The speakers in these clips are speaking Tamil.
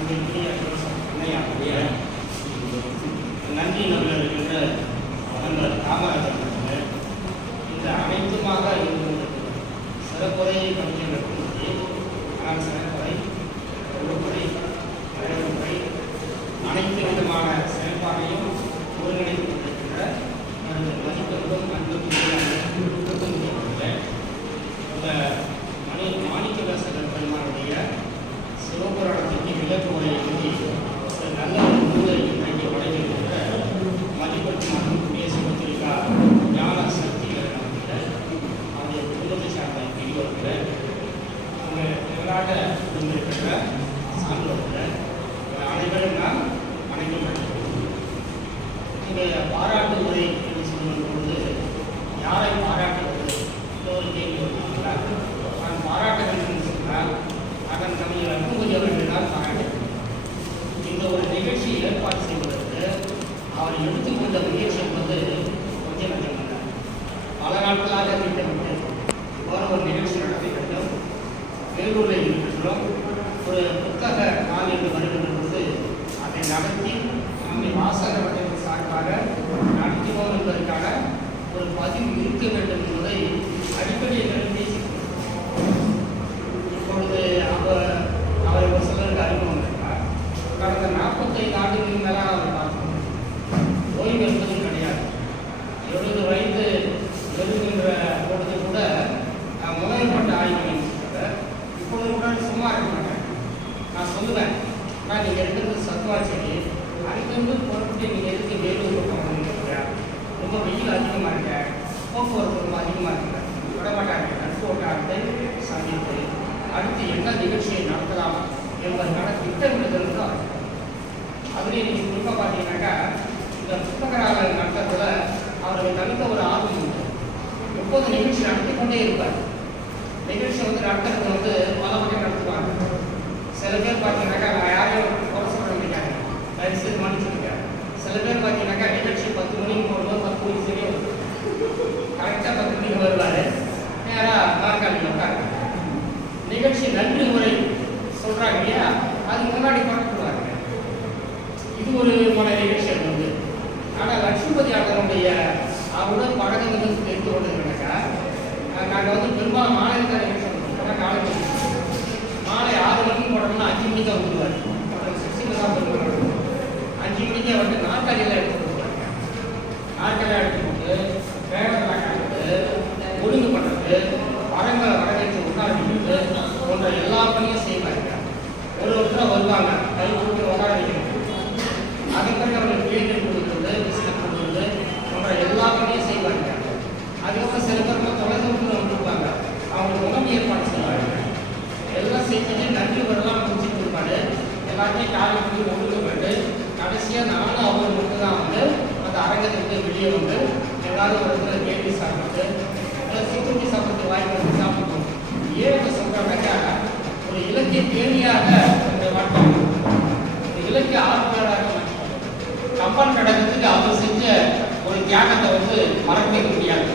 அன்பிற்குரிய அன்னையாருடைய நன்றி நம்பில் காமராஜர் அவர்கள் இந்த அனைத்துமாக இருந்தது சிறப்புரையை படிக்கின்ற ஆனால் சிறப்புரை ஒழுங்குறை வரைமுறை அனைத்து விதமான செயல்பாடையும் ஒருங்கிணைத்து கொண்டிருக்கின்ற எனது மதிப்பிற்கும் அன்புக்குரிய அன்புக்குரிய இந்த மணி மாணிக்க வாசகர் பெருமானுடைய சிவபுராணத்திற்கு விளக்கு உரை எழுதி ஒரு நல்ல ஒரு நூலை இன்றைக்கு வழங்கியிருக்கிற மதிப்பிற்கும் அன்புக்குரிய சிவத்திரிகா ஞான சக்திகள் அவர்கள் அவருடைய குடும்பத்தை சார்ந்த பெரியவர்கள் அவங்க எதிராக இருந்திருக்கிற சான்றோர்கள் இவர்கள் அனைவரும் நான் வணங்குகிறேன் இன்றைய பாராட்டு உரை என்று சொல்லும் பொழுது யாரை பாராட்டுவது என்ற ஒரு கேள்வி வருகிறதா நான் பாராட்ட வேண்டும் என்று சொன்னால் அதன் நம்முடைய அன்புக்குரியவர்கள் தான் பாராட்ட வேண்டும். இந்த ஒரு நிகழ்ச்சி ஏற்பாடு செய்வதற்கு அவர் எடுத்துக்கொண்ட முயற்சி என்பது கொஞ்சம் நஞ்சமல்ல பல நாட்களாக திட்டமிட்டு இவ்வாறு ஒரு நிகழ்ச்சி நடத்த வேண்டும் வேலூரில் இருக்கின்றோம் ஒரு புத்தக நாள் என்று வருகின்ற பொழுது அதை நடத்தி நம்மை வாசக வட்டத்தின் சார்பாக நடத்துவோம் என்பதற்கான ஒரு பதிவு இருக்க வேண்டும் என்பதை அடிக்கடி என்னிடம் பேசிக்கொண்டோம் இப்பொழுது அவர் அவரை ஒரு சிலருக்கு அறிமுகம் இருக்கிறார் கடந்த நாற்பத்தைந்து ஆண்டுகளுக்கு மேலே அவர் பார்த்தோம் ஓய்வு என்பதும் கிடையாது. எழுபது வயது எழுதுகின்ற பொழுது கூட முதல்பட்ட முனையப்பட்ட ஆய்வு இப்பொழுது கூட சும்மா இருக்க மாட்டேன். நான் சொல்லுவேன் நான் நீங்கள் இருக்கிறது சத்துவாச்சேரி அங்கிருந்து புறப்பட்டு நீங்கள் எதுக்கு வேலூர் பக்கம் ரொம்ப வெயில் அதிகமாக இருக்க. போக்குவரத்து ரொம்ப அதிகமாக இருக்க. விடமாட்டாங்க. நட்பு வட்டாரத்தை சந்தித்து அடுத்து என்ன நிகழ்ச்சியை நடத்தலாம் என்பதற்கான திட்டமிடுதல் தான். அதுலேயும் நீங்கள் குறிப்பாக பார்த்தீங்கன்னாக்கா இந்த புத்தகராக நடத்துறதுல அவர்கள் தனித்த ஒரு ஆர்வம் உண்டு. எப்போது நிகழ்ச்சி நடத்தி கொண்டே இருப்பார். நிகழ்ச்சி வந்து நடத்துறது வந்து பல வகை நடத்துவாங்க. சில பேர் பார்த்தீங்கன்னாக்கா நான் யாரையும் குறை சொல்ல முடியாது தயவு மன்னிச்சிருக்கேன் சில பேர் பார்த்தீங்கன்னாக்கா நிகழ்ச்சி பத்து மணிக்கு போடும்போது பத்து மணிக்கு சரியா வரும் கரெக்டாக பத்து மணிக்கு வருவார் நேராக நாற்காலியில் உட்காருங்க நிகழ்ச்சி நன்றி உரை சொல்கிறாங்க இல்லையா அதுக்கு முன்னாடி பரப்புவாங்க இது ஒரு மன நிகழ்ச்சி அது வந்து ஆனால் லட்சுமதி அவர்களுடைய அவருடன் பழக்கம் வந்து தெரிந்து கொண்டிருக்கனாக்கா நாங்கள் வந்து பெரும்பாலும் மாலை தான் நிகழ்ச்சி பண்ணுவோம் காலை மணி. மாலை ஆறு மணிக்கு போடணும்னா அஞ்சு மணிக்கு தான் வந்துடுவார் சிக்ஸ்டிக்கு தான் பண்ணுவாங்க அஞ்சு மணிக்கு வந்து நாற்காலியில் எடுத்து கொடுப்பாங்க நாற்காலியில் எடுத்து போட்டு வேகத்தெல்லாம் காட்டுறது ஒழுங்கு பண்ணுறது வரங்க வரவேற்று உட்கார வைக்கிறது போன்ற எல்லா பணியும் செய்வாங்க ஒரு ஒருத்தர் வருவாங்க கை கொடுத்து உட்கார வைக்கணும் அதன் பிறகு அவர்கள் தேர்தல் கொடுக்கிறது பிஸ்கட் கொடுக்கிறது போன்ற எல்லா பணியும் செய்வாங்க அதுக்கப்புறம் சில பேர் தொலைதூரத்தில் வந்துருப்பாங்க அவங்களுக்கு உணவு ஏற்பாடு செய்வாங்க எல்லாம் செஞ்சுட்டு நன்றி வரலாம் முடிச்சுட்டு இருப்பாரு எல்லாத்தையும் காலை பண்ணி ஒழுங்கு கடைசியாக நானும் அவர் மட்டும் தான் வந்து அந்த அரங்கத்துக்கு வெளியே வந்து எல்லாரும் ஒரு இடத்துல கேள்வி சாப்பிட்டு இல்லை சிற்றுண்டி சாப்பிட்டு வாங்கி வந்து சாப்பிட்டோம். ஏன் இதை ஒரு இலக்கிய தேனியாக இந்த வட்டம் ஒரு இலக்கிய ஆர்வலராக கம்பன் கடகத்துக்கு அவர் செஞ்ச ஒரு தியாகத்தை வந்து மறக்கவே முடியாது.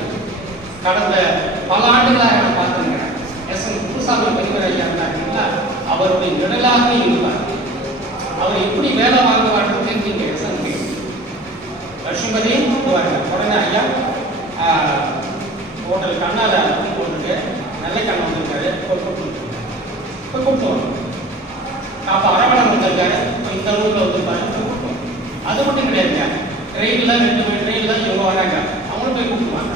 கடந்த பல ஆண்டுகளாக நான் பார்த்துருக்கிறேன். எஸ் என் குருசாமி பெரியவர் ஐயா இருந்தாருங்களா அவருடைய நிழலாகவே இருந்தார் அவர் எப்படி வேலை வாங்க மாட்டேன்னு நீங்க என் லட்சுமதி உடனே ஐயா ஹோட்டல் கண்ணால டீ போட்டுட்டு நல்ல கண்ணு வந்திருக்காரு. இப்போ கூப்பிட்டு வரணும் அப்போ அரவணம் வந்திருக்காரு. இப்போ இந்த ஊரில் வந்திருப்பாரு போய் கூப்பிட்டு அது மட்டும் கிடையாதுங்க. ட்ரெயினில் ரெண்டு பேர் ட்ரெயினில் இவங்க வராங்க. அவங்களும் போய் கூப்பிட்டு வாங்க.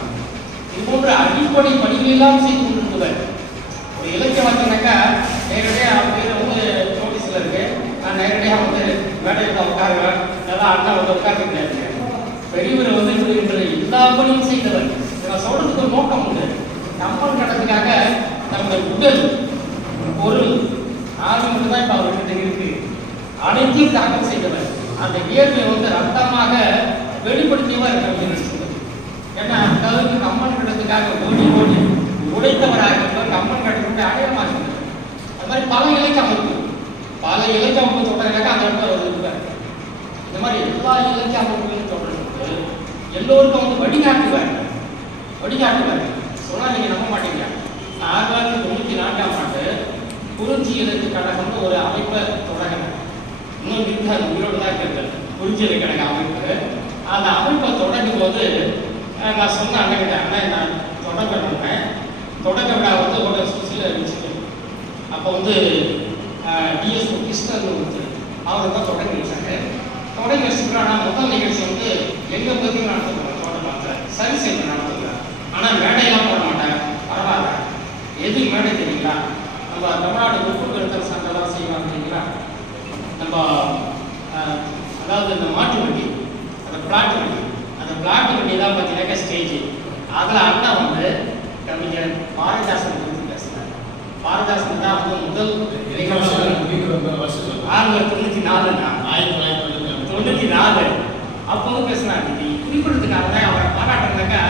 இது போன்ற அடிப்படை பணிகளெல்லாம் செய்து கொண்டிருந்தவர் ஒரு இலக்கியம் பார்த்தீங்கன்னாக்கா நேரடியாக அவர் பேர் வந்து நோட்டீஸில் இருக்கு நான் நேரடியாக வந்து மேடையில் தான் உட்காருவேன் நல்லா அண்ணா வந்து உட்கார்ந்து கிடையாது பெரியவர் வந்து இப்படி இன்று எல்லா பணியும் செய்தவர் இதை நான் சொல்றதுக்கு ஒரு நோக்கம் உண்டு கம்பன் கடத்துக்காக நம்முடைய உடல் பொருள் ஆவி மட்டும் தான் இப்போ அவர்கிட்ட இருக்கு. அனைத்தையும் தாக்கம் செய்தவர். அந்த இயற்கை வந்து ரத்தமாக வெளிப்படுத்தியவர் அப்படின்னு சொல்லுது ஏன்னா அந்த அளவுக்கு கம்மன் கட்டத்துக்காக ஓடி ஓடி உடைத்தவராக கம்மன் கட்டத்துக்கு அடையாளமாக அது மாதிரி பல இலக்கிய அமைப்பு பல இலக்கிய அமைப்பு சொல்றாங்கன்னாக்கா அந்த இடத்துல அவர் இருப்பார். இந்த மாதிரி எல்லா இலக்கிய அமைப்புகளும் சொல்றது எல்லோருக்கும் வந்து வழிகாட்டுவார். வழிகாட்டுவார். சொன்னா நீங்க நம்ப மாட்டீங்க. ஆயிரத்தி தொள்ளாயிரத்தி குறிஞ்சியலுக்கு கழகம்னு ஒரு அமைப்பை தொடங்கினேன் இருக்கு அது உயிரோடு தான் இருக்கிறது. புரிஞ்சது எனக்கு அமைப்பு. அந்த அமைப்பை தொடங்கும் போது நான் சொன்ன அண்ணன் அண்ணன் நான் தொடங்க பண்ணேன் தொடக்க விழா வந்து ஒரு சுசில இருந்துச்சு அப்போ வந்து டிஎஸ் கிருஷ்ணன் ஒருத்தர் அவர் தான் தொடங்கி வச்சாங்க தொடங்கி வச்சுட்டு ஆனால் முதல் நிகழ்ச்சி வந்து எங்கே பற்றி நடத்துகிறோம் தோட்டத்தில் சரி செய்ய நடத்துக்கிறேன் ஆனால் மேடையெல்லாம் போட மாட்டேன் பரவாயில்ல. எது மேடை தெரியுங்களா? நம்ம தமிழ்நாடு உப்பு கருத்தல் சங்கம்லாம் செய்வாங்க இல்லைங்களா? நம்ம அதாவது இந்த மாட்டு வண்டி அந்த பிளாட் வண்டி அந்த பிளாட் வண்டி தான் பார்த்தீங்கன்னாக்கா ஸ்டேஜ் அதில் அண்ணா வந்து கவிஞர் பாரதிதாசன் குறித்து பேசுனார். பாரதிதாசன் தான் வந்து முதல் ஆயிரத்தி தொண்ணூற்றி நாலு தொண்ணூற்றி நாலு. அப்போ வந்து பேசினார். இது குறிப்பிடறதுக்காக தான் அவரை பாராட்டுறதுக்கா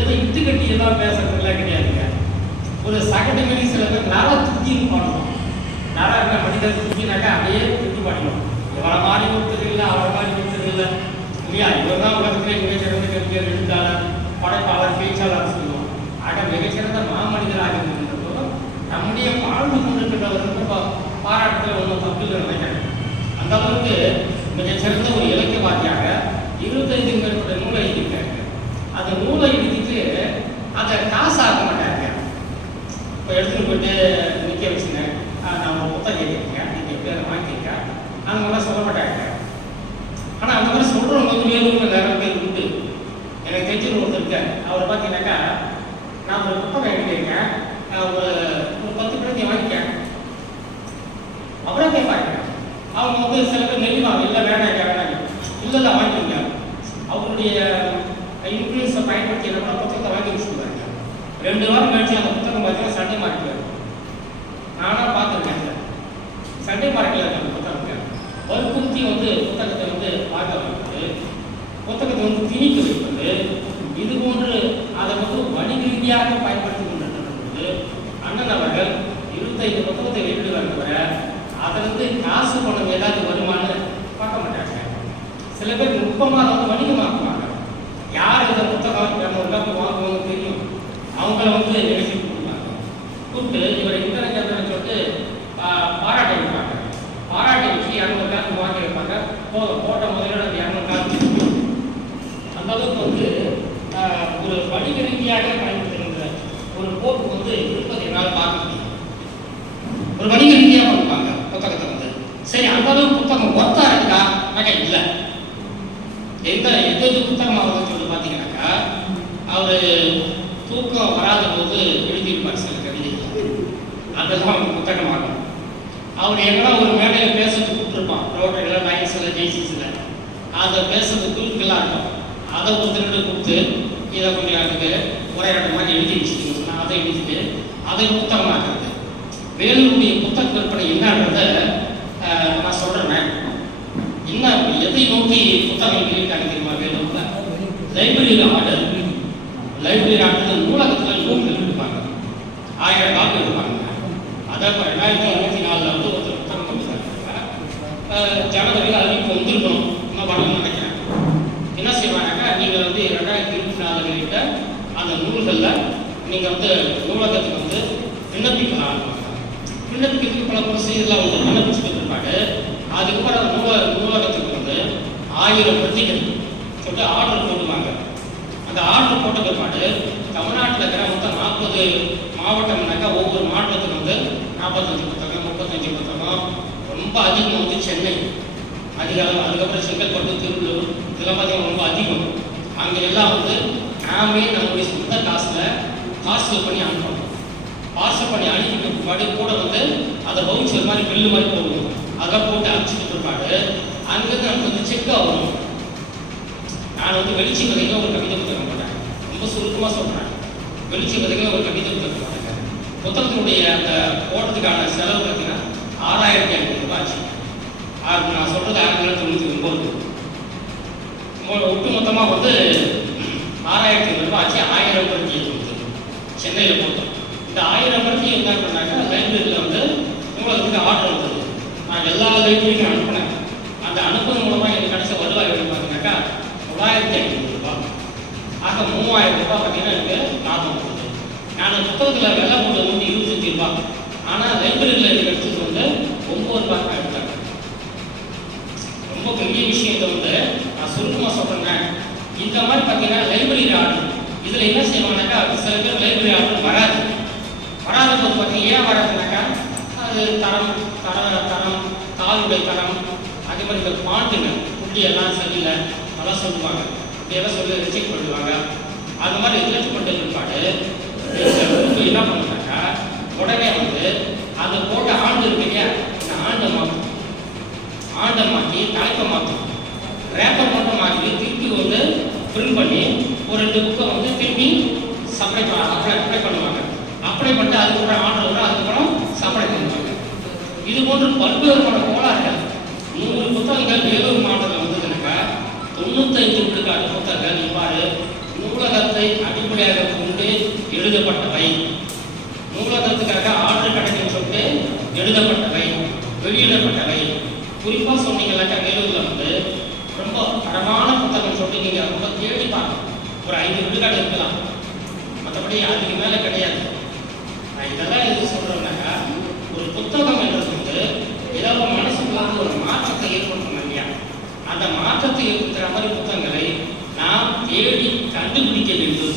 ஏதோ இட்டு கட்டி ஏதோ பேசுறதுலாம் கிடையாது. ஒரு சகட்டு மாரி சில பேர் நர துத்தின்னு பாடுவோம் நர என்ன மனிதர் துத்தினாக்கா அப்படியே துத்தி பாடுவோம் இவரை மாதிரி கொடுத்தது இல்லை அவரை மாதிரி கொடுத்தது இல்லை இல்லையா? இவர் தான் உலகத்திலே மிகச்சிறந்த கவிஞர் எழுத்தாளர் படைப்பாளர் பேச்சாளர் சொல்லுவோம். ஆக மிகச்சிறந்த மாமனிதராக இருக்கின்ற போதும் நம்முடைய வாழ்ந்து கொண்டிருக்கின்றவர்கள் பாராட்டுதல் ஒன்றும் தப்பு நினைக்கிறேன் அந்த அளவுக்கு மிகச்சிறந்த ஒரு இலக்கியவாதியாக இருபத்தைந்து மேற்பட்ட நூலை எழுதியிருக்காங்க அந்த நூலை எழுதிட்டு அதை காசாக்க மாட்டாங்க இப்போ எடுத்துகிட்டு போயிட்டு நிற்க வச்சுங்க. நான் ஒரு புத்தகம் எழுதியிருக்கேன் நீங்கள் பேரை வாங்கியிருக்கேன் அந்த மாதிரிலாம் சொல்ல மாட்டாங்க. ஆனால் அந்த மாதிரி சொல்கிறவங்க வந்து வேலூரில் நிறைய பேர் உண்டு. எனக்கு தெரிஞ்சு ஒருத்தர் இருக்கார். அவரை பார்த்தீங்கன்னாக்கா நான் ஒரு புத்தகம் எழுதியிருக்கேன். நான் ஒரு ஒரு பத்து பிரதி வாங்கிக்கேன் அப்புறம் கேட்பாங்க அவங்க வந்து சில பேர் நெல்லுவாங்க. இல்லை வேண்டாம் இல்லை இல்லை. இல்லை வாங்கிக்கோங்க. அவங்களுடைய இன்ஃப்ளூயன்ஸை பயன்படுத்தி என்ன புத்தகத்தை வாங்கி வச்சுருவாங்க ரெண்டு வாரம் கழிச்சு அந்த பார்த்தீங்கன்னா சண்டே மார்க்கெட் நானாக பார்த்துருக்கேன் சார் சண்டே மார்க்கெட்டில் இருக்க புத்தகத்தை. வற்புறுத்தி வந்து புத்தகத்தை வந்து பார்க்க வைப்பது புத்தகத்தை வந்து திணிக்க வைப்பது. இது போன்று அதை வந்து வணிக ரீதியாக பயன்படுத்தி கொண்டிருக்கிறது அண்ணன் அவர்கள் இருபத்தைந்து புத்தகத்தை வெளியிடுவாங்க வர அதிலிருந்து காசு பணம் ஏதாவது வருமானு பார்க்க மாட்டாங்க. சில பேர் நுட்பமாக வந்து வணிகமாக்குவாங்க. யார் இந்த புத்தகம் இரநூறுபா வாங்குவாங்க தெரியும். அவங்கள வந்து எழுதி கூப்பிட்டு இவர் இத்தனை சேர்ந்தன்னு சொல்லிட்டு ஆஹ், பாராட்டி வைப்பாங்க பாராட்டி வச்சு இரநூறு காசு வாங்கி வைப்பாங்க போதும் போட்ட முதல்ல அந்த இரநூறு காசு அந்த அளவுக்கு வந்து ஆஹ், ஒரு வணிக ரீதியாக பயன்படுத்துகின்ற ஒரு போக்கு வந்து இருப்பதை என்னால் பார்க்க முடியும். ஒரு வணிக ரீதியாக பண்ணுவாங்க புத்தகத்தை வந்து. சரி அந்த அளவுக்கு புத்தகம் ஒத்தா இருக்கா? நாக்கா இல்லை. எந்த எந்த எது புத்தகம் ஆகுதுன்னு சொல்லி பார்த்தீங்கன்னாக்கா அவர் தூக்கம் வராத போது எழுதியிருப்பார் சில அதெல்லாம் அவர் புத்தகமாகும் அவர் எங்கன்னா ஒரு மேடையில் பேசுறது கூப்பிட்டுருப்பான் ரோட்டரியில் லைன்ஸில் ஜெய்சிஸில். அதை பேசுறது குறிப்புகளாக இருக்கும். அதை ஒருத்தருக்கு கொடுத்து இதை கொஞ்சம் எனக்கு உரையாட மாதிரி எழுதி வச்சுக்கணும் நான் அதை எழுதிட்டு அதை புத்தகமாக்குறது வேலூருடைய புத்தக விற்பனை என்னன்றத நான் சொல்கிறேன் என்ன எதை நோக்கி புத்தகம் வெளியிட்டாங்க தெரியுமா வேலூர்ல லைப்ரரியில் ஆர்டர் லைப்ரரி ஆர்டர் நூலகத்தில் நூல்கள் எடுப்பாங்க. ஆயிரம் காப்பி எடுப்பாங்க. அதை இப்போ ரெண்டாயிரத்தி இருபத்தி நாலில் வந்து ஒருத்தர் புத்தகம் கொடுத்தாங்க ஜனவரியில் அறிவிப்பு வந்திருக்கணும். இன்னும் வரணும்னு நினைக்கிறேன். என்ன செய்வாங்கன்னாக்கா நீங்கள் வந்து ரெண்டாயிரத்தி இருபத்தி நாலு வெளியிட்ட அந்த நூல்களில் நீங்கள் வந்து நூலகத்துக்கு வந்து விண்ணப்பிக்கலாம் விண்ணப்பிக்கிறதுக்கு பல ப்ரொசீஜர்லாம் வந்து விண்ணப்பிச்சுட்டு பிற்பாடு அதுக்கப்புறம் அந்த நூல நூலகத்துக்கு வந்து ஆயிரம் பிரதிகள் சொல்லிட்டு ஆர்டர் போடுவாங்க. அந்த ஆர்டர் போட்ட பிற்பாடு தமிழ்நாட்டில் இருக்கிற மொத்தம் நாற்பது மாவட்டம்னாக்கா ஒவ்வொரு மாவட்டத்துக்கு வந்து நாற்பத்தஞ்சு புத்தகம் முப்பத்தஞ்சு புத்தகம். ரொம்ப அதிகம் வந்து சென்னை. அதிக அளவு அதுக்கப்புறம் செங்கல்பட்டு திருவள்ளூர். இதெல்லாம் பார்த்தீங்கன்னா ரொம்ப அதிகம். அங்கே எல்லாம் வந்து நாமே நம்முடைய சொந்த காசில் பார்சல் பண்ணி அனுப்பணும் பார்சல் பண்ணி அனுப்பிட்டு முன்னாடி கூட வந்து அதை வவுச்சர் மாதிரி பில்லு மாதிரி போடுவோம். அதெல்லாம் போட்டு அனுப்பிச்சிட்டு பிற்பாடு அங்கேருந்து நமக்கு வந்து செக் ஆகணும் நான் வந்து வெளிச்சி கதைங்க ஒரு கவிதை புத்தகம் போட்டேன். ரொம்ப சுருக்கமாக சொல்கிறேன் வெளிச்சி வரைக்கும் ஒரு கவிதை புத்தகம் போட்டேன். புத்தகத்தினுடைய அந்த போடுறதுக்கான செலவு பார்த்தீங்கன்னா ஆறாயிரத்தி ஐநூறு ரூபாய் ஆச்சு. ஆறு நான் சொல்றது ஆயிரத்தி தொள்ளாயிரத்தி தொண்ணூற்றி ஒன்பது. ஒட்டு மொத்தமாக வந்து ஆறாயிரத்தி ஐநூறு ரூபாய் ஆச்சு ஆயிரம் பிரதி கொடுத்தது சென்னையில் போட்டோம். இந்த ஆயிரம் பிரதி என்ன பண்ணாக்கா லைப்ரரியில் வந்து நூலகத்துக்கு ஆர்டர் வந்தது. நான் எல்லா லைப்ரரிக்கும் அனுப்பினேன். அந்த அனுப்புறது மூலமாக எனக்கு கிடைச்ச வருவாய் எவ்வளவு பார்த்தீங்கன்னாக்கா தொள்ளாயிரத்தி ஐநூறு ரூபாய். ஆக மூவாயிரம் ரூபாய் பார்த்தீங்கன்னா எனக்கு லாபம் கொடுத்தது நான் புத்தகத்தில் விலை கொண்டு வந்து இருபத்தஞ்சு ரூபா ஆனால் லைப்ரரியில் எனக்கு எடுத்தது வந்து ஒம்பது ரூபாய்க்கு எடுத்தாங்க. ரொம்ப பெரிய விஷயத்தை வந்து நான் சுருக்கமாக சொல்கிறேங்க இந்த மாதிரி பார்த்தீங்கன்னா லைப்ரரி ஆர்டர் இதில் என்ன செய்வாங்கனாக்கா சில பேர் லைப்ரரி ஆர்டர் வராது. வராத போது பார்த்தீங்கன்னா ஏன் வராதுனாக்கா அது தரம் தர தரம் தாளுடைய தரம் அதே மாதிரி இந்த பாட்டுங்க புள்ளி எல்லாம் சரியில்லை அதெல்லாம் சொல்லுவாங்க. இதெல்லாம் சொல்லி ரிஜெக்ட் பண்ணுவாங்க அது மாதிரி ரிஜெக்ட் பண்ணுறது பாட்டு என்ன பண்ணுறாங்க உடனே வந்து அது போட்ட ஆண்டு இருக்கு இல்லையா ஆண்டை மாற்றும் ஆண்டை மாற்றி தலைப்பை மாற்றும் ரேப்பர் மட்டும் மாற்றி திருப்பி வந்து பிரிண்ட் பண்ணி ஒரு ரெண்டு புக்கை வந்து திருப்பி சப்ளை அப்ளை அப்ளை பண்ணுவாங்க அப்ளை பண்ணிட்டு அதுக்கப்புறம் ஆர்டர் வரும் அதுக்கப்புறம் சப்ளை பண்ணுவாங்க இது போன்று பல்வேறுபட்ட கோளாறுகள் நூறு புத்தகங்கள் வேலூர் மாவட்டத்தில் வந்ததுனாக்கா தொண்ணூத்தைந்து விழுக்காடு புத்தகங்கள் இவ்வாறு நூலகத்தை அடிப்படையாக கொண்டு எழுதப்பட்டவை. நூலகத்துக்காக ஆர்டர் கிடைக்குன்னு சொல்லிட்டு எழுதப்பட்டவை வெளியிடப்பட்டவை. குறிப்பாக சொன்னீங்கன்னாக்கா வேலூரில் வந்து ரொம்ப தரமான புத்தகம் சொல்லிட்டு நீங்கள் ரொம்ப தேடி பார்க்கணும் ஒரு ஐந்து விடுகாடு இருக்கலாம். மற்றபடி அதுக்கு மேலே கிடையாது. நான் இதெல்லாம் எது சொல்கிறேன்னாக்கா ஒரு புத்தகம் என்றது வந்து ஏதாவது ஒரு மனசுக்குள்ள வந்து ஒரு மாற்றத்தை ஏற்படுத்தணும் இல்லையா? அந்த மாற்றத்தை ஏற்படுத்துகிற மாதிரி புத்தகங்களை நாம் தேடி கண்டுபிடிக்க வேண்டும்.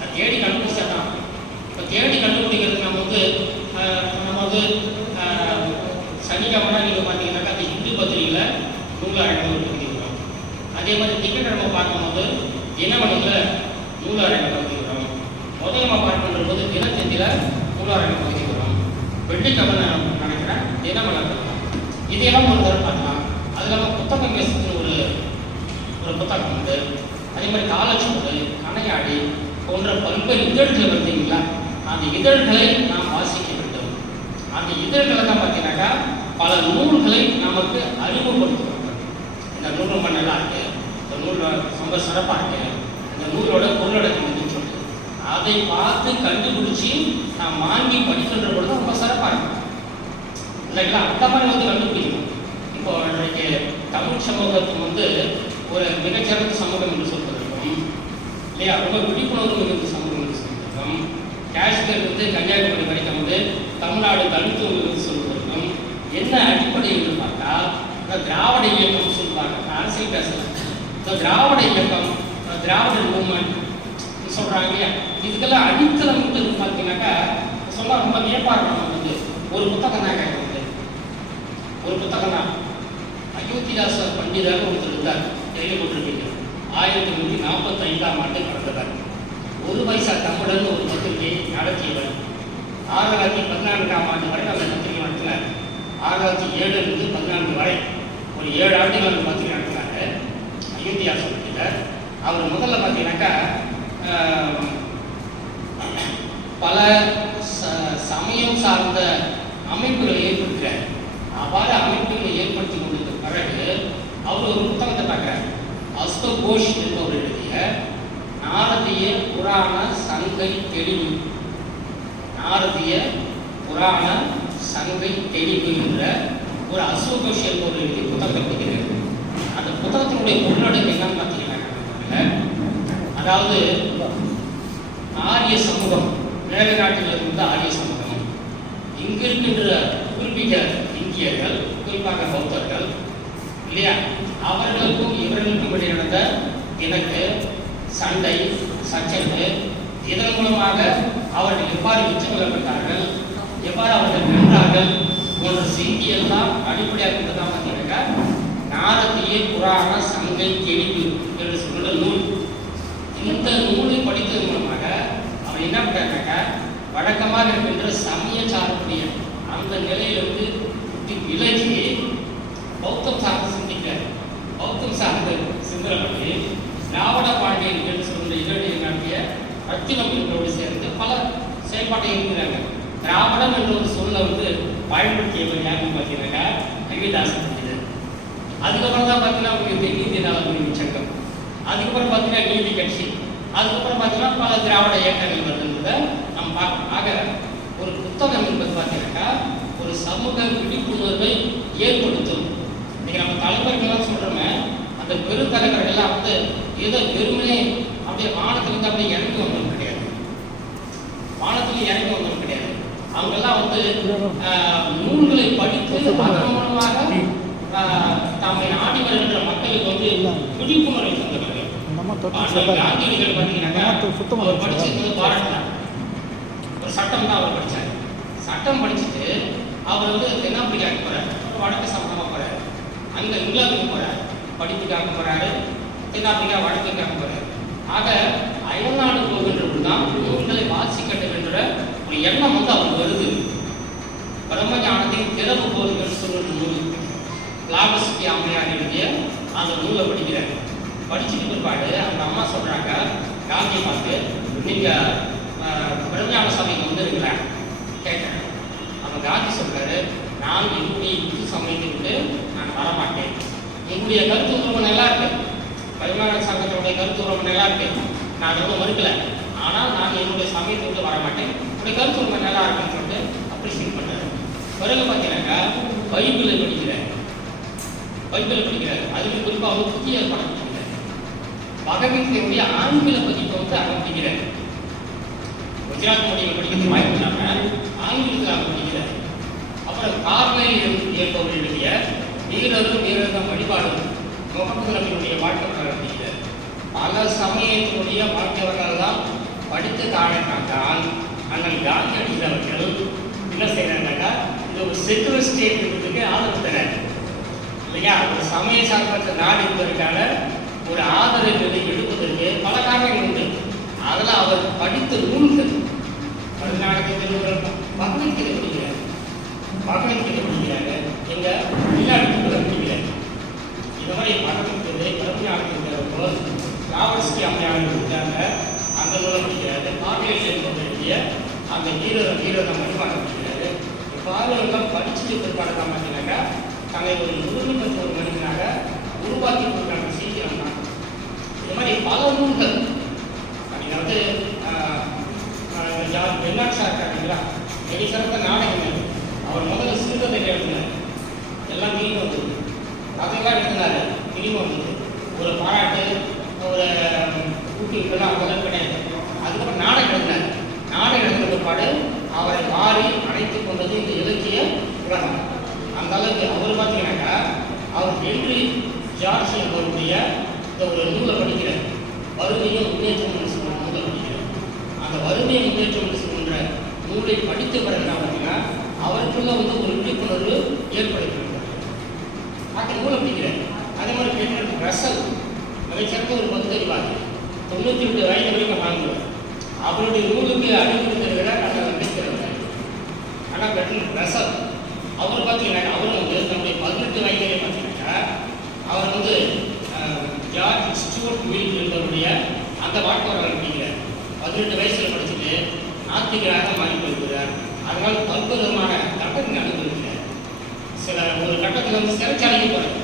அது தேடி கண்டுபிடிச்சா தான். இப்போ தேடி கண்டுபிடிக்கிறது நம்ம வந்து நம்ம வந்து சனிக்கிழமை நீங்கள் பார்த்தீங்கன்னாக்கா அந்த இந்து பத்திரிகையில் நூலாயிரம் பண்ணிக்கிறோம் அதே மாதிரி திங்கட்கிழமை பார்க்கும்போது தினமணியில் நூலாயிரம் எழுதிக்கிறோம் முதல் நம்ம பார்க்கின்ற போது தினத்தந்தியில் நூலாயிரம் எழுதிக்கிறோம் வெள்ளிக்கிழமை நினைக்கிறேன் தினமலர் இதையெல்லாம் ஒரு தடவை பார்க்கலாம். அது இல்லாமல் புத்தகம் பேசுகிற ஒரு ஒரு அதே மாதிரி காலச்சுவடு கணையாடி போன்ற பல்வேறு இதழ்கள் பார்த்தீங்களா அந்த இதழ்களை நாம் வாசிக்க வேண்டும். அந்த இதழ்களை தான் பார்த்தீங்கன்னாக்கா பல நூல்களை நமக்கு அறிமுகப்படுத்துவாங்க. இந்த நூல் ரொம்ப நல்லா இருக்கு. இந்த நூல் ரொம்ப சிறப்பாக இருக்கு. இந்த நூலோட பொருளடக்கம் இருக்குன்னு சொல்லிட்டு அதை பார்த்து கண்டுபிடிச்சி நாம் வாங்கி படிக்கின்ற பொழுது ரொம்ப சிறப்பாக இருக்கும். இல்லைங்களா? அந்த மாதிரி வந்து கண்டுபிடிக்கணும். இப்போ இன்றைக்கு தமிழ் சமூகத்துக்கு வந்து ஒரு மிகச்சிறந்த சமூகம் என்று சொல்வதற்கும் இல்லையா? ரொம்ப விழிப்புணர்வு மிகுந்த சமூகம் என்று சொல்வதற்கும் காஷ்மீர் வந்து கன்னியாகுமரி வரைக்கும் வந்து தமிழ்நாடு தனித்துவம் என்று சொல்வதற்கும் என்ன அடிப்படை என்று பார்த்தா இந்த திராவிட இயக்கம் சொல்லுவாங்க அரசியல் பேசலாம் இந்த திராவிட இயக்கம் திராவிட மூவ்மெண்ட் சொல்றாங்க இல்லையா? இதுக்கெல்லாம் அடித்தளம் வந்து பார்த்தீங்கன்னாக்கா சொன்னால் ரொம்ப வியப்பாக இருக்கும் வந்து ஒரு புத்தகம் தான் கேட்க ஒரு புத்தகம் தான் அயோத்திதாசர் பண்டிதர் ஒருத்தர் இருந்தார். கேள்விப்பட்டிருப்பீங்க ஆயிரத்தி நூற்றி நாற்பத்தி ஐந்தாம் ஆண்டு பிறந்தவர். ஒரு பைசா தமிழன் ஒரு பத்திரிகை நடத்தியவர். ஆயிரத்தி பதினான்காம் ஆண்டு வரை அந்த பத்திரிகை நடத்தினார். ஆயிரத்தி ஏழுலேருந்து பதினான்கு வரை ஒரு ஏழு ஆண்டுகள் அந்த பத்திரிகை நடத்தினாங்க அயோத்தியா சொல்லிட்டார் அவர் முதல்ல பார்த்தீங்கன்னாக்கா பல ச- சமயம் சார்ந்த அமைப்புகளை ஏற்படுத்துகிறார் அவ்வாறு அமைப்புகளை ஏற்படுத்தி கொண்டதுக்கு பிறகு அவர் ஒரு புத்தகத்தை பார்க்குறாரு. அஸ்த கோஷ் என்பவர் எழுதிய நாரதிய புராண சங்கை தெளிவு. நாரதிய புராண சங்கை தெளிவு என்ற ஒரு அசோகோஷ் என்பவர் எழுதிய புத்தகத்தை படிக்கிறார் அந்த புத்தகத்தினுடைய உள்ளடக்கம் என்னன்னு பார்த்தீங்கன்னா அதாவது ஆரிய சமூகம் மேல நாட்டில் இருந்த ஆரிய சமூகம். இங்கு இருக்கின்ற குறிப்பிட்ட இந்தியர்கள் குறிப்பாக பௌத்தர்கள் இல்லையா? அவர்களுக்கும் இவர்களுக்கும் இடையே நடந்த? எனக்கு சண்டை சச்சரவு இதன் மூலமாக அவர்கள் எவ்வாறு வெற்றி கொள்ளப்பட்டார்கள் எவ்வாறு அவர்கள் நின்றார்கள் போன்ற செய்தியெல்லாம் அடிப்படையாக கொண்டுதான் பார்த்தீங்கன்னா நாரதிய புராண சங்கை தெளிவு என்று சொல்கிற நூல். இந்த நூலை படித்தது மூலமாக அவர் என்ன பண்ணாருனாக்கா வழக்கமாக இருக்கின்ற சமய சார்புடைய அந்த நிலையிலிருந்து விலகி பௌத்தம் சார்ந்த பௌத்தம் சார்ந்து சிந்தனை பண்ணி திராவிட பாண்டியன் என்று சொல்கிற இதழில் நடத்திய ரத்தினம் சேர்ந்து பல செயல்பாட்டை இருக்கிறாங்க திராவிடம் என்ற ஒரு சொல்லை வந்து பயன்படுத்தியவர் யாருன்னு பார்த்தீங்கன்னாக்கா ரவிதாசன் அதுக்கப்புறம் தான் பார்த்தீங்கன்னா உங்களுக்கு தென்னிந்திய நலமுறை சங்கம். அதுக்கப்புறம் பார்த்தீங்கன்னா நீதி கட்சி. அதுக்கப்புறம் பார்த்தீங்கன்னா பல திராவிட இயக்கங்கள் வருதுன்றதை நம்ம பார்க்கணும். ஆக ஒரு புத்தகம் என்பது பார்த்தீங்கன்னாக்கா ஒரு சமூக விழிப்புணர்வை ஏற்படுத்தும் இன்னைக்கு நம்ம தலைவர்கள்லாம் சொல்றோமே அந்த பெருந்தலைவர்கள் எல்லாம் வந்து ஏதோ வெறுமனே அப்படியே வானத்திலிருந்து அப்படியே இறங்கி வந்தவங்க கிடையாது. வானத்தில் இறங்கி வந்தவங்க கிடையாது. அவங்கெல்லாம் வந்து நூல்களை படித்து அதன் மூலமாக தம்மை வருகின்ற மக்களுக்கு வந்து விழிப்புணர்வை தந்தவர்கள். காந்தியடிகள் சுத்தமா அவர். படிச்சது பாராட்டினார் ஒரு சட்டம் தான் அவர் படிச்சார். சட்டம் படிச்சுட்டு அவர் வந்து தென்னாப்பிரிக்காவுக்கு போறார் வடக்கு சம்பந்தமாக போறார். அங்கே இங்கிலாந்துக்கு போகிறாரு படிப்புக்காக போறாரு. தென்னாப்பிரிக்கா வடக்குக்காக போகிறாரு ஆக அயல்நாடு போகின்றது தான் நூல்களை வாசிக்கட்டுகின்ற ஒரு எண்ணம் வந்து அவருக்கு வருது. பிரம்ம ஞானத்தின் திறவு போதுன்னு சொல்லுற நூல் லாபஸ்கி அம்மையார் எழுதிய அந்த நூலை படிக்கிறார். படிச்சுட்டு பிற்பாடு அந்த அம்மா சொல்றாங்க காந்தியை பார்த்து நீங்க பிரம்மஞான சபைக்கு வந்துருங்களேன் கேட்குறேன் அந்த காந்தி சொல்றாரு நான் என்னுடைய இந்து சமயத்தை வரமாட்டேன் என்னுடைய கருத்து ரொம்ப நல்லா இருக்கு. பரிமாண சங்கத்தினுடைய கருத்து ரொம்ப நல்லா இருக்கு. நான் ரொம்ப மறுக்கல. ஆனால் நான் என்னுடைய சமயத்தை விட்டு வரமாட்டேன். உடைய கருத்து ரொம்ப நல்லா இருக்குன்னு சொல்லிட்டு அப்ரிஷியேட் பண்ணாரு பிறகு பார்த்தீங்கன்னாக்கா பைபிளை படிக்கிறேன். பைபிளை படிக்கிறார் அதுக்கு குறிப்பாக வந்து புதிய படம் படிக்கிறார் பகவத்கீதையுடைய ஆங்கில பதிப்பை வந்து அவர் குஜராத் மொழியில் படிக்கிறது வாய்ப்பு இல்லாமல் ஆங்கிலத்தில் அவர் படிக்கிறார் அப்புறம் கார்னேல் என்பவர் எழுதிய வீரரும் வீரர்கள் வழிபாடும் முகமது வாழ்க்கை வரலாறு பல சமயத்தினுடைய வாழ்க்கை வரலாறு தான் படித்து காணக்காட்டால் அண்ணன் காந்தியடிகள் அவர்கள் என்ன செய்யறாங்கன்னாக்கா இந்த ஒரு செக்குலர் ஸ்டேட் இருக்கிறதுக்கு ஆதரவு தரார் இல்லையா? ஒரு சமய சார்பற்ற நாடு என்பதற்கான ஒரு ஆதரவுகளை எடுப்பதற்கு பல காரணங்கள் உண்டு. அதில் அவர் படித்த நூல்கள் பதினாலு பகவத்கீதை படிக்கிறார். பகவத்கீதை படிக்கிறாங்க எங்க வெளிநாட்டு இந்த மாதிரி பகவத்கீதை கருமையாளர்கள் ராவல்ஸ்கி அம்மையாளர் இருக்காங்க. அந்த நூலை படிக்கிறாரு ஆங்கிலேயர் எழுதிய அந்த வீர வீரரை மணிப்பாடம் படிக்கிறாரு பாடல்கள் படிச்சுட்டு பிற்பாடு தான் பார்த்தீங்கன்னாக்கா தங்களை ஒரு முழுமை ஒரு மனிதனாக உருவாக்கி கொடுக்குறாங்க சீக்கிரம் தான். இந்த மாதிரி பல நூல்கள். நீங்கள் வந்து யார் வெள்ளாட்சா இருக்காங்களா மிக சிறந்த நாடகங்கள். அவர் முதல்ல சிறுகதை எழுதினார். எல்லாம் மீண்டும் வந்தது கதையெல்லாம் எழுதினார் மினிமம் வந்து ஒரு பாராட்டு ஒரு ஊக்குவிப்பெல்லாம் முதல் கிடையாது அதுக்கப்புறம் நாடகம் எழுதினார் நாடகம் எழுதின பிற்பாடு அவரை மாறி அணைத்து கொண்டது இந்த இலக்கிய உலகம். அந்த அளவுக்கு அவர் பார்த்தீங்கன்னாக்கா அவர் ஹென்றி ஜார்ஜன் அவருடைய இந்த ஒரு நூலை படிக்கிறார். வறுமையை முன்னேற்றம் என்று சொல்ற நூலை படிக்கிறார். அந்த வறுமையை முன்னேற்றம் என்று சொல்கின்ற நூலை படித்த பிறகு என்ன பார்த்தீங்கன்னா அவருக்குள்ள வந்து ஒரு விழிப்புணர்வு ஏற்படுகிறது. அந்த நூலை பிடிக்கிறேன் அதே மாதிரி பெண்கள் ரசல் மிகச்சிறந்த ஒரு பகுத்தறிவாதி தொண்ணூற்றி எட்டு வயது வரைக்கும் வாங்குவார் அவருடைய நூலுக்கு அறிவுறுத்தலை விட நான் நம்பிக்கிறவர் ஆனால் பெட்டன் ரசல். அவர் பார்த்தீங்கன்னா அவர் வந்து தன்னுடைய பதினெட்டு வயதிலே பார்த்தீங்கன்னா அவர் வந்து ஜார்ஜ் ஸ்டூவர்ட் மில் என்பவருடைய அந்த வாழ்க்கை வரலாறு படிக்கிறார். பதினெட்டு வயசில் படிச்சுட்டு நாத்திகராக மாறி போயிருக்கிறார் அதனால் பல்வேறு விதமான சில ஒரு கட்டத்தில் வந்து சிறைச்சாலைக்கு போகிறாங்க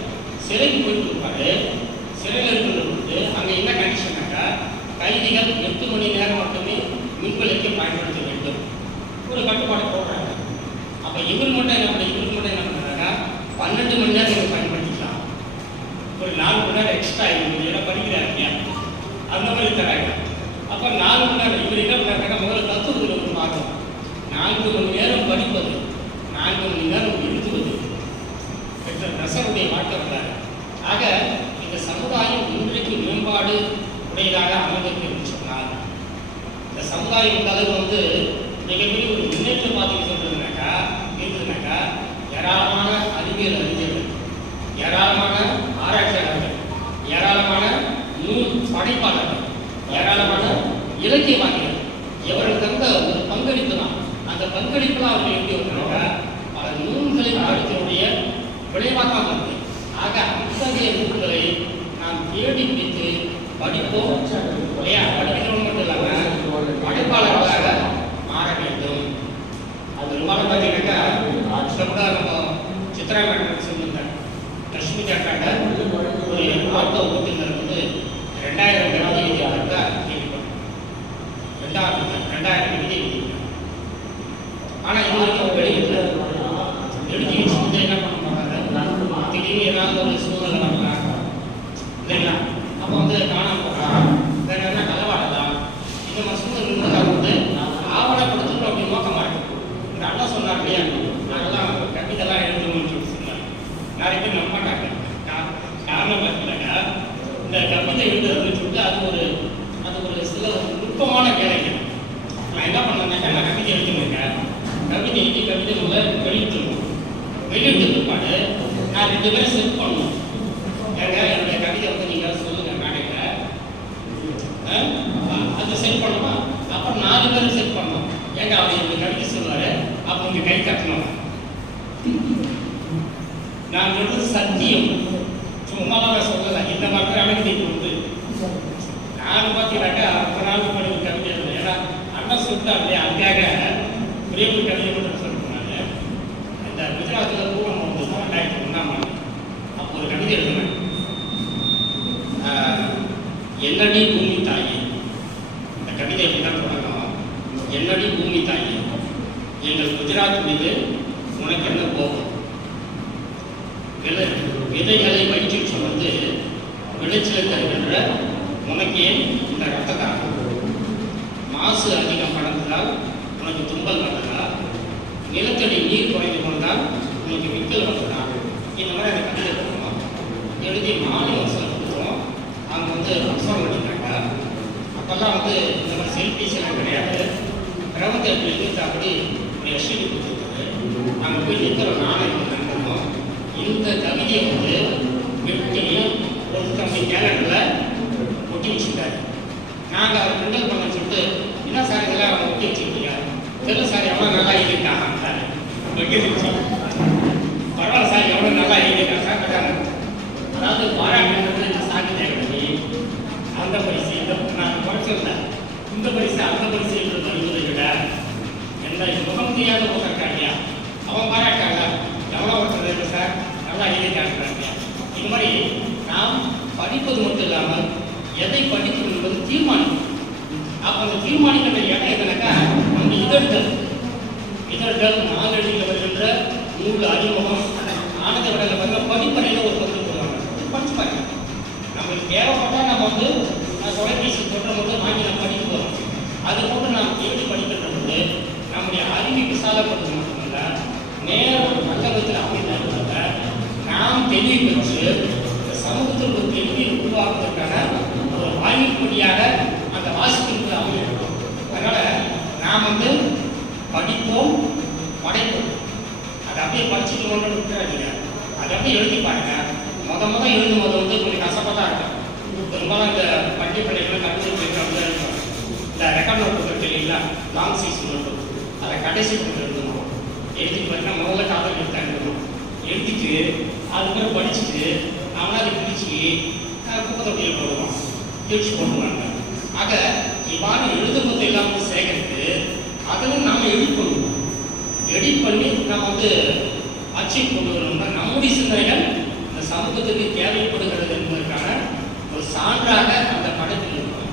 சிறைக்கு போயிட்டு இருப்பாரு. சிறையில் இருக்கிற வந்து அங்கே என்ன கண்டிஷன்னாக்கா கைதிகள் எட்டு மணி நேரம் மட்டுமே மின்விளக்கை பயன்படுத்த வேண்டும். ஒரு கட்டுப்பாடு போடுறாங்க. அப்போ இவர் மட்டும் என்ன பண்ண இவர் மட்டும் என்ன பண்ணுறாங்க பன்னெண்டு மணி நேரம் நீங்கள் பயன்படுத்திக்கலாம். ஒரு நாலு மணி நேரம் எக்ஸ்ட்ரா இவர் ஏன்னா படிக்கிறாரு இல்லையா? அந்த மாதிரி தராங்க அப்போ நாலு மணி நேரம் இவர் என்ன பண்ணுறாங்க முதல்ல தத்துவத்தில் வந்து பார்க்கணும் நான்கு மணி நேரம் படிப்பது நான்கு மணி நேரம் எழுதுவது வாழ்க்கை ஆக இந்த சமுதாயம் இன்றைக்கு மேம்பாடு உடையதாக அமைந்திருக்கு சொன்னால் இந்த சமுதாயம் இந்த அளவு வந்து மிகப்பெரிய ஒரு முன்னேற்ற பாதைக்கு சொல்றதுனாக்கா இருந்ததுனாக்கா ஏராளமான அறிவியல் அறிஞர்கள் ஏராளமான ஆராய்ச்சியாளர்கள் ஏராளமான நூல் படைப்பாளர்கள் ஏராளமான இலக்கியவாதிகள் இவர்கள் தந்த ஒரு பங்களிப்பு தான். அந்த பங்களிப்பு தான் அவர்கள் எப்படி பல நூல்களை படித்தனுடைய விளைவாக வருது ஆக அத்தகைய நூல்களை நாம் தேடி பிடித்து படிப்போம். இல்லையா? படிக்கிறவங்க மட்டும் இல்லாமல் படைப்பாளர்களாக மாற வேண்டும். அது பெரும்பாலும் பார்த்தீங்கன்னாக்கா ஆட்சியில் கூட நம்ம சித்ரா மேடம் சொல்லியிருந்தாங்க லட்சுமி கேட்டாங்க ஒரு ஆட்டோ ஓட்டுநர் வந்து ரெண்டாயிரம் விருது எழுதியிருந்தா கேள்விப்பட்டோம் ரெண்டாயிரம் ரெண்டாயிரம் ஆனால் இது வரைக்கும் வெளியிடல எழுதி வச்சுட்டு என்ன பண்ண போறாங்க திடீர்னு ஏதாவது ஒரு சூழ்நிலை வரலாம் இல்லைங்களா அப்போ வந்து காணாம போகலாம் வேற என்ன களவாடலாம் இந்த மாதிரி சூழ்நிலை இருந்தால் வந்து ஆவணப்படுத்தணும் அப்படின்னு நோக்கமா இருக்கு இந்த அண்ணா சொன்னார் இல்லையா நாங்கெல்லாம் கவிதைலாம் எழுதணும்னு சொல்லி சொன்னார் நிறைய பேர் நம்ப மாட்டாங்க கா- காரணம் பார்த்தீங்கன்னாக்கா இந்த கவிதை எழுதுறதுன்னு சொல்லிட்டு அது ஒரு அது ஒரு சில நுட்பமான வேலைகள் நான் என்ன பண்ணேன்னாக்கா நான் கவிதை எழுதினேன் கவிதை எழுதி கவிதை முதல்ல வெளியிட்டுருவோம் வெளியிட்ட பிற்பாடு நான் ரெண்டு பேரும் செட் பண்ணணும்? ஏங்க என்னுடைய கவிதை வந்து நீங்கள் சொல்லுங்க மேடையில். அதை செட் பண்ணுமா அப்புறம் நாலு பேரும் செட் பண்ணணும். ஏங்க அவர் என்னுடைய கவிதை சொல்லுவார் அப்போ உங்க கை தட்டணும் நான் சொல்றது சத்தியம். சும்மா தான் சொல்லலை. இந்த மாதிரி அமைதி உண்டு நான் பார்த்தீங்கன்னாக்கா அந்த நாள் முன்னாடி கவிதை எழுதுனேன். ஏன்னா அண்ணன் சொல்லிட்டாங்க அதுக்காக ஒரே ஒரு கவிதை மட்டும் சொல்லிருந்தாங்க இந்த குஜராத்தில் பூரம் வந்து ரெண்டாயிரத்தி ஒன்றாம் ஆண்டு அப்போ ஒரு கவிதை எழுதுனேன் ஆஹ், என்னடி பூமி தாயே? இந்த கவிதை என்ன தான் என்னடி பூமி தாயே? எங்கள் குஜராத் மீது உனக்கு என்ன கோபம்? விதை விதைகளை வயிற்று சுமந்து விளைச்சலை தருகின்ற உனக்கு ஏன் இந்த ரத்த தாகம் மாசு அதிகம் படர்ந்ததால் உனக்கு தும்பல் வந்ததா? நிலத்தடி நீர் குறைந்து கொண்டால் உனக்கு விக்கல் வந்ததா? இந்த மாதிரி அந்த கவிதை எழுதி மாலை அவங்க வந்து அவசரம் பண்ணிட்டாங்க அப்போல்லாம் வந்து இந்த மாதிரி செல்ஃபிஸ் எல்லாம் கிடையாது. பிரபத்தை எழுதி அப்படி ஒரு எஸ்டிடி கொடுத்துருக்காரு. அங்கே போய் நிற்கிற நானும் எங்கள் நண்பர்களும் இந்த கவிதையை வந்து வெட்டியும் ஒரு தம்பி கேலண்டரில் ஒட்டி வச்சுருக்காரு. நாங்கள் அவர் கிண்டல் பண்ண சொல்லிட்டு என்ன சார் இதெல்லாம் அவங்க ஒட்டி வச்சுருக்கீங்க? தெரியல சார் எவ்வளோ நல்லா எழுதிட்டாங்க சார். பரவாயில்ல சார் எவ்வளோ நல்லா எழுதிட்டாங்க சார் அதாவது பாராட்டு அந்த பரிசு இந்த நான் குறைச்சிருந்தேன் இந்த பரிசு அந்த பரிசு என்று சொல்வதை விட என்ன முகம் தெரியாத ஒரு அவன் பாராட்டாங்க எவ்வளோ ஒருத்தர் இருக்கு சார்? நல்லா எழுதிட்டாங்க இது மாதிரி நாம் படிப்பது மட்டும் இல்லாமல் எதை படிக்கணும் என்பது தீர்மானிக்கும் அப்போ அந்த தீர்மானிக்கின்ற இடம் எதுனாக்கா நம்ம இதழ்கள் இதழ்கள் நாளடியில் வருகின்ற நூல் அறிமுகம் ஆனந்த விடல பார்த்தீங்கன்னா படிப்பறையில் ஒரு பங்கு போடுவாங்க. படிச்சு பாருங்க. நம்மளுக்கு தேவைப்பட்டால் நம்ம வந்து நான் தொலைபேசி தொற்ற வந்து வாங்கி நம்ம படிக்க போகிறோம் அது போட்டு நாம் தேடி படிக்கிறது வந்து நம்முடைய அறிவை விசாலப்படுறது மட்டுமல்ல நேரம் ஒரு நல்ல அமைந்ததுனால நாம் தெளிவு பெற்று இந்த சமூகத்தில் ஒரு தெளிவை உருவாக்குவதற்கான ஒரு வாய்ப்புடியாக அந்த வாசிப்பிற்கு அமையும் அதனால் நாம் வந்து படிப்போம் படைப்போம். அதை அப்படியே படிச்சுட்டு ஒன்று விட்டுறாதீங்க. அதை அப்படியே எழுதி பாருங்க. முத முத எழுதும் போது வந்து கொஞ்சம் கசப்பாக தான் இருக்கும் பெரும்பாலும் இந்த பட்டி பள்ளிகள் கவிதை போயிட்டு எழுதுவாங்க இந்த ரெக்கார்ட் நோட் இருக்கு இல்லைங்களா லாங் சீஸ் நோட்டு அதை கடைசி கொண்டு எழுதணும் எழுதி பார்த்தீங்கன்னா முதல்ல டாபிக் எடுத்தாங்க எழுதிட்டு அதுக்கப்புறம் படிச்சுட்டு அவனா அதை பிடிச்சி குப்பை போடுவோம் போடுவான் போட்டுருவாங்க. ஆக இவ்வாறு எழுதும்போது எல்லாம் சேகரித்து அதிலும் நாம் எடிட் பண்ணுவோம். எடிட் பண்ணி நாம் வந்து அச்சீவ் கொண்டு வரணும்னா நம்முடைய சிந்தனைகள் இந்த சமூகத்துக்கு தேவைப்படுகிறது என்பதற்கான ஒரு சான்றாக அந்த படைப்பில் இருக்கும்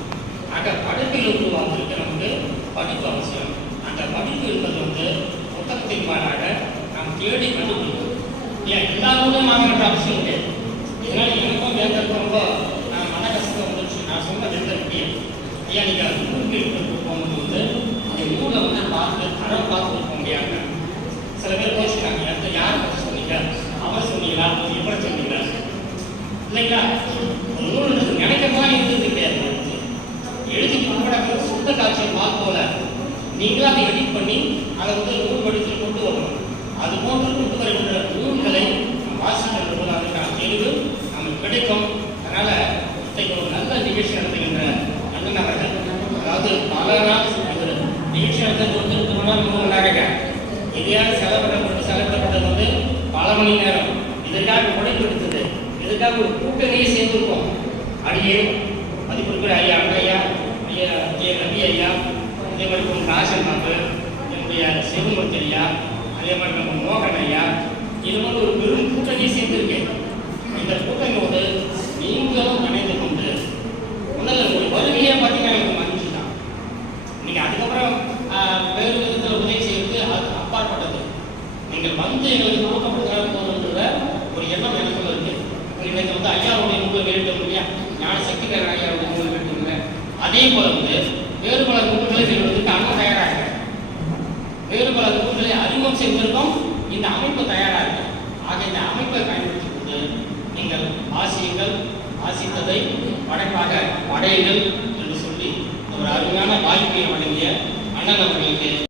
ஆக படைப்பில் உருவாக்குறதுக்கு நமக்கு படிப்பு அவசியம் அந்த படிப்பு என்பது வந்து புத்தகத்தின் வாயிலாக நாம் தேடி கண்டுபிடிக்கணும் ஏன் எல்லாருமே வாங்கன்ற அவசியம் கிடையாது இதனால எனக்கும் வேண்டதுக்கு ரொம்ப நான் மன கஷ்டம் வந்துருச்சு நான் சொன்ன ரெண்டு முக்கியம் ஐயா நீங்கள் நூலுக்கு எடுத்துட்டு போகும்போது அந்த நூலை வந்து பார்த்து தரம் பார்த்து போக முடியாது சில பேர் யோசிக்கிறாங்க எந்த யார் பற்றி சொன்னீங்க அவர் சொன்னீங்களா இவரை சொன்னீங்களா இல்லைங்களா ஒரு நூல் நினைக்கிறதா இருந்தது கிடையாது எழுதி கூட சுத்த காட்சியை போல நீங்களும் அதை எடிட் பண்ணி அதை வந்து நூல் படித்து கொண்டு வரணும் அது போன்று கொண்டு வருகின்ற நூல்களை நாம் வாசிக்கின்ற போது அதற்கான தெளிவு நமக்கு கிடைக்கும் அதனால் இன்றைக்கு ஒரு நல்ல நிகழ்ச்சி நடத்துகின்ற அண்ணன் அவர்கள். அதாவது பல நாள் ஒரு நிகழ்ச்சி நடத்த கொடுத்துருக்கோம்னா ரொம்ப நல்லாருங்க இதையாக செலவிடப்பட்டு செலவிடப்பட்டது வந்து பல மணி நேரம். இதற்காக உழைப்பு எடுத்தது. இதற்காக ஒரு கூட்டணியே சேர்ந்திருக்கோம் அடியே மதிப்பிற்குற ஐயா அண்ணையா ஐயா ஜே ரவி ஐயா அதே மாதிரி உங்கள் ராசன் பாபு என்னுடைய சிவமூர்த்தி ஐயா அதே மாதிரி நம்ம மோகன் ஐயா. இது மாதிரி ஒரு பெரும் கூட்டணியை சேர்ந்திருக்கேன் இந்த கூட்டணியோடு நீங்களும் இணைந்து கொண்டு ஒன்றும் உங்களுடைய பார்த்தீங்கன்னா எனக்கு மகிழ்ச்சி தான் நீங்கள் அதுக்கப்புறம் வேறு விதத்தில் உதவி செய்வது அது அப்பாற்பட்டது. நீங்கள் வந்து எங்களுக்கு ஊக்கப்படுத்த போதுன்ற ஒரு எண்ணம் எனக்குள்ள இருக்கு. இன்னைக்கு வந்து ஐயாவுடைய நூல் வேண்டும் இல்லையா? ஞான சக்திகரன் ஐயாவுடைய நூல் வேண்டும் இல்லை அதே போல வந்து வேறு பல நூல்களை செய்வதற்கு அண்ணன் தயாராக வேறு பல நூல்களை அறிமுகம் செய்வதற்கும் இந்த அமைப்பு தயாராக இருக்கு. ஆக இந்த அமைப்பை பயன்படுத்தும் போது நீங்கள் வாசியுங்கள் வாசித்ததை படைப்பாக படையுங்கள் என்று சொல்லி ஒரு அருமையான வாழ்க்கையை வழங்கிய அண்ணன் அவர்களுக்கு